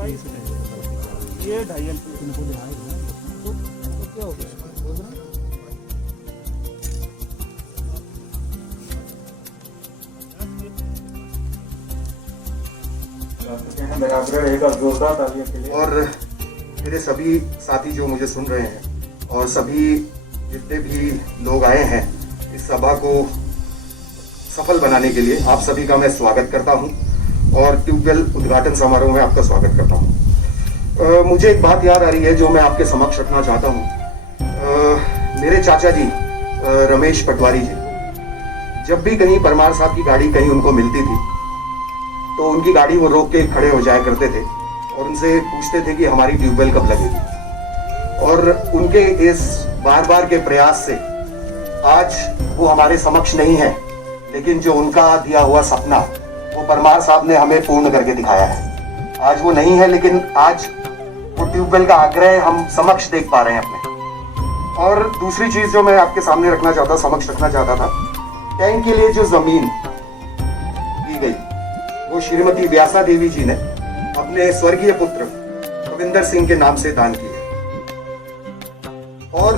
ये 2.5 तो क्या हो गया और मेरे सभी साथी जो मुझे सुन रहे हैं और सभी जितने भी लोग आए हैं इस सभा को सफल बनाने के लिए आप सभी का मैं स्वागत करता हूं और ट्यूबवेल उद्घाटन समारोह में आपका स्वागत करता हूं। मुझे एक बात याद आ रही है जो मैं आपके समक्ष रखना चाहता हूं। मेरे चाचा जी रमेश पटवारी जी, जब भी कहीं परमार साहब की गाड़ी कहीं उनको मिलती थी तो उनकी गाड़ी वो रोक के खड़े हो जाया करते थे और उनसे पूछते थे कि हमारी ट्यूबवेल कब लगेगी। और उनके इस बार बार के प्रयास से आज वो हमारे समक्ष नहीं है, लेकिन जो उनका दिया हुआ सपना वो परमार साहब ने हमें पूर्ण करके दिखाया है। आज वो नहीं है, लेकिन आज वो ट्यूबवेल का आग्रह हम समक्ष देख पा रहे हैं अपने। और दूसरी चीज जो मैं आपके सामने रखना चाहता, समक्ष रखना चाहता था, टैंक के लिए जो जमीन दी गई वो श्रीमती व्यासा देवी जी ने अपने स्वर्गीय पुत्र रविंदर सिंह के नाम से दान की है। और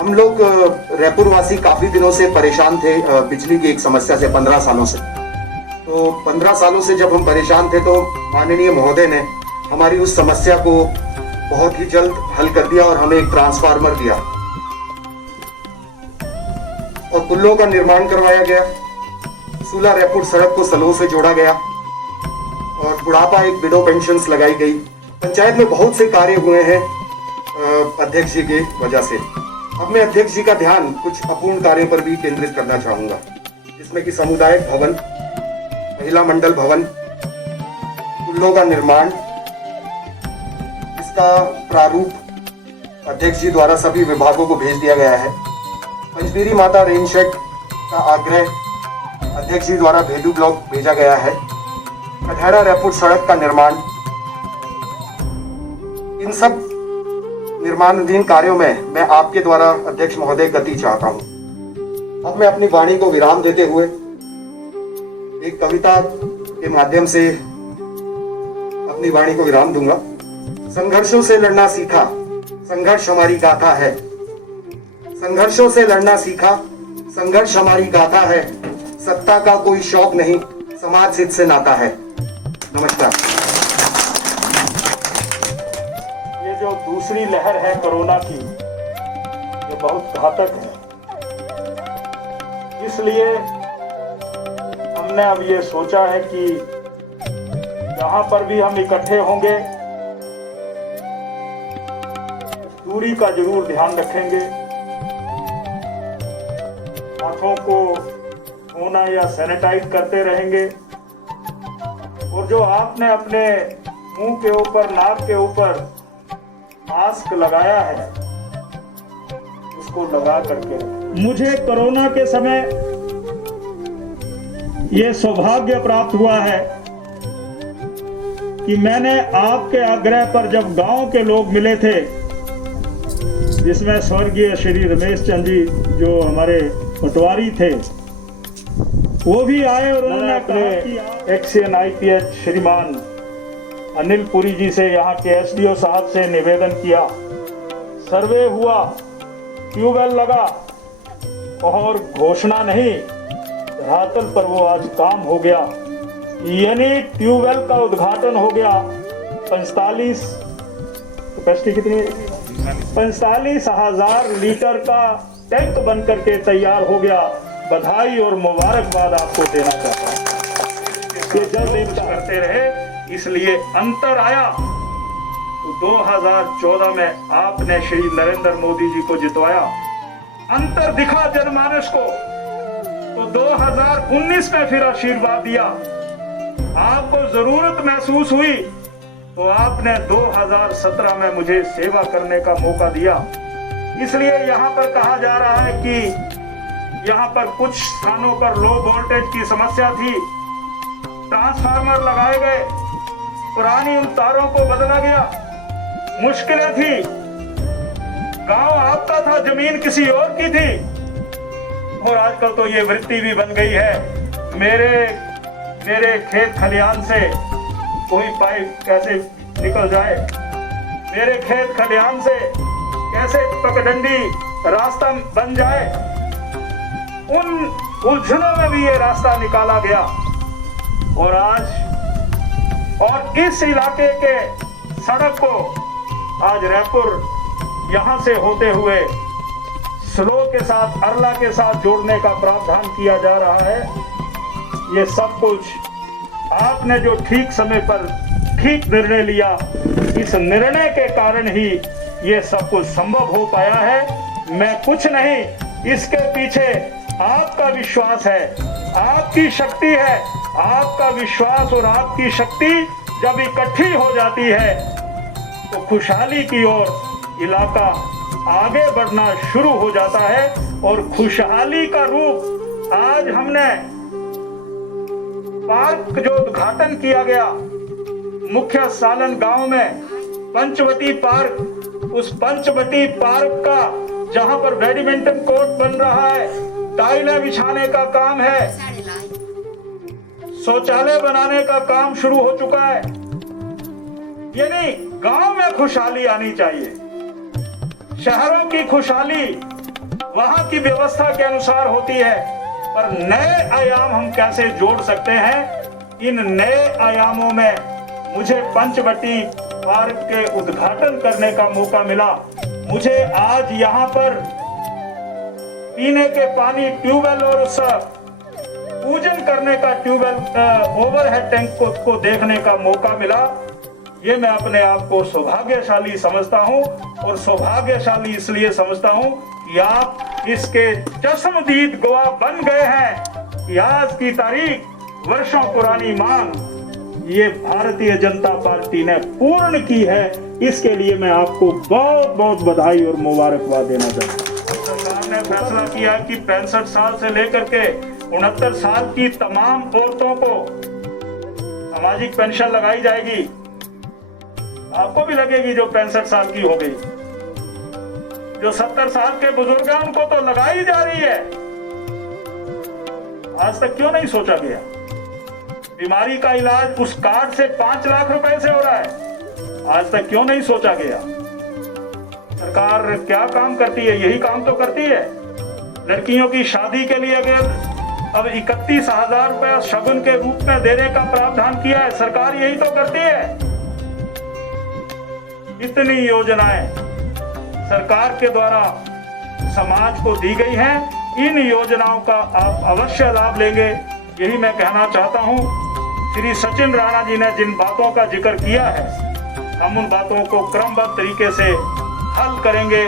हम लोग रायपुर वासी काफी दिनों से परेशान थे बिजली की एक समस्या से, 15 सालों से। तो 15 सालों से जब हम परेशान थे तो माननीय महोदय ने हमारी उस समस्या को बहुत ही जल्द हल कर दिया और हमें एक ट्रांसफार्मर दिया और पुलों का निर्माण करवाया गया। सूला रायपुर सड़क को सलोह से जोड़ा गया और बुढ़ापा एक विडो पेंशन्स लगाई गई। पंचायत में बहुत से कार्य हुए हैं अध्यक्ष जी की वजह से। अब मैं अध्यक्ष जी का ध्यान कुछ अपूर्ण कार्यों पर भी केंद्रित करना चाहूंगा, जिसमें कि सामुदायिक भवन, महिला मंडल भवन, पुलों का निर्माण, इसका प्रारूप अध्यक्ष जी द्वारा सभी विभागों को भेज दिया गया है। पंचबीरी माता रेन शेड का आग्रह अध्यक्ष जी द्वारा भेदू ब्लॉक भेजा गया है। कठहरा रायपुर सड़क का निर्माण, इन सब निर्माणाधीन कार्यों में मैं आपके द्वारा अध्यक्ष महोदय गति चाहता हूं। अब मैं अपनी वाणी को विराम देते हुए एक कविता के माध्यम से अपनी वाणी को विराम दूंगा। संघर्षों से लड़ना सीखा, संघर्ष हमारी गाथा है। संघर्षों से लड़ना सीखा, संघर्ष हमारी गाथा है। सत्ता का कोई शौक नहीं, समाज हित से नाता है। नमस्कार। ये जो दूसरी लहर है कोरोना की, ये बहुत घातक है। इसलिए हमने अब ये सोचा है कि जहां पर भी हम इकट्ठे होंगे दूरी का जरूर ध्यान रखेंगे। हाथों को धोना या सैनिटाइज करते रहेंगे और जो आपने अपने मुंह के ऊपर, नाक के ऊपर मास्क लगाया है उसको लगा करके रखें। मुझे कोरोना के समय ये सौभाग्य प्राप्त हुआ है कि मैंने आपके आग्रह पर जब गांव के लोग मिले थे, जिसमें स्वर्गीय श्री रमेश चंद जी जो हमारे पटवारी थे वो भी आए और उन्होंने अपने एक्शन IPH श्रीमान अनिल पुरी जी से, यहाँ के SDO साहब से निवेदन किया। सर्वे हुआ, ट्यूबवेल लगा और घोषणा नहीं, धरातल पर वो आज काम हो गया। यानी ट्यूबवेल का उद्घाटन हो गया। 45 कैपेसिटी कितनी है? 45,000 लीटर का टैंक बन करके तैयार हो गया। बधाई और मुबारकबाद आपको देना चाहता हूँ। ये जब इंतजार करते रहे इसलिए अंतर आया। तो 2014 में आपने श्री नरेंद्र मोदी जी को जितवाया, अंतर दिखा जनमानस को। तो 2019 में फिर आशीर्वाद दिया। आपको जरूरत महसूस हुई तो आपने 2017 में मुझे सेवा करने का मौका दिया। इसलिए यहाँ पर कहा जा रहा है कि यहाँ पर कुछ स्थानों पर लो वोल्टेज की समस्या थी, ट्रांसफार्मर लगाए गए, पुरानी उन तारों को बदला गया, मुश्किलें थी, गांव आपका था, जमीन किसी और की थी। और आजकल तो ये वृत्ति भी बन गई है, मेरे खेत खलिहान से कोई पाइप कैसे निकल जाए, मेरे खेत खलिहान से कैसे पगडंडी रास्ता बन जाए, उन उलझनों में भी ये रास्ता निकाला गया। और इस इलाके के सड़क को आज रायपुर यहां से होते हुए स्लो के साथ, अरला के साथ जोड़ने का प्रावधान किया जा रहा है। ये सब कुछ आपने जो ठीक समय पर ठीक निर्णय लिया, इस निर्णय के कारण ही ये सब कुछ संभव हो पाया है। मैं कुछ नहीं, इसके पीछे आपका विश्वास है, आपकी शक्ति है। आपका विश्वास और आपकी शक्ति जब इकट्ठी हो जाती है तो खुशहाली की ओर इलाका आगे बढ़ना शुरू हो जाता है। और खुशहाली का रूप आज हमने पार्क जो उद्घाटन किया गया मुख्य सालन गांव में, पंचवटी पार्क, उस पंचवटी पार्क का जहां पर बैडमिंटन कोर्ट बन रहा है, टाइलें बिछाने का काम है, शौचालय बनाने का काम शुरू हो चुका है। यानी गांव में खुशहाली आनी चाहिए। शहरों की खुशहाली वहां की व्यवस्था के अनुसार होती है, पर नए आयाम हम कैसे जोड़ सकते हैं, इन नए आयामों में मुझे पंचवटी पार्क के उद्घाटन करने का मौका मिला। मुझे आज यहाँ पर पीने के पानी ट्यूबवेल और उस पूजन करने का ट्यूबवेल ओवरहेड टैंक को देखने का मौका मिला। ये मैं अपने आप को सौभाग्यशाली समझता हूँ, और सौभाग्यशाली इसलिए समझता हूँ कि आप इसके चश्मदीद गवाह बन गए हैं कि आज की तारीख वर्षों पुरानी मांग ये भारतीय जनता पार्टी ने पूर्ण की है। इसके लिए मैं आपको बहुत बहुत बधाई और मुबारकबाद देना चाहता हूँ। सरकार ने फैसला किया कि 65 साल से लेकर के 69 साल की तमाम औरतों को सामाजिक पेंशन लगाई जाएगी। आपको भी लगेगी जो 65 साल की हो गई। जो 70 साल के बुजुर्ग हैं उनको तो लगाई जा रही है। आज तक क्यों नहीं सोचा गया? बीमारी का इलाज उस कार्ड से 5 लाख रुपए से हो रहा है, आज तक क्यों नहीं सोचा गया? सरकार क्या काम करती है? यही काम तो करती है। लड़कियों की शादी के लिए अगर अब 31,000 रुपया शगुन के रूप में देने का प्रावधान किया है, सरकार यही तो करती है। इतनी योजनाएं सरकार के द्वारा समाज को दी गई हैं। इन योजनाओं का आप अवश्य लाभ लेंगे, यही मैं कहना चाहता हूं। श्री सचिन राणा जी ने जिन बातों का जिक्र किया है, हम उन बातों को क्रमबद्ध तरीके से हल करेंगे,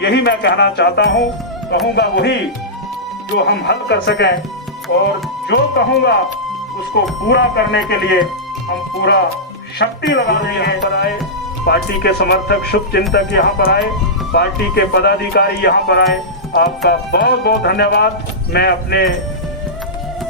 यही मैं कहना चाहता हूं। कहूंगा वही जो हम हल कर सकें, और जो कहूंगा उसको पूरा करने के लिए हम पूरा शक्ति लगा देंगे। यहाँ पर आए पार्टी के समर्थक, शुभचिंतक यहाँ पर आए, पार्टी के पदाधिकारी यहाँ पर आए, आपका बहुत बहुत धन्यवाद। मैं अपने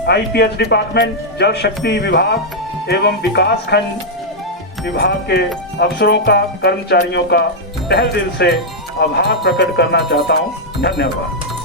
IPH डिपार्टमेंट, जल शक्ति विभाग एवं विकास खंड विभाग के अफसरों का, कर्मचारियों का तहे दिल से आभार प्रकट करना चाहता हूँ। धन्यवाद।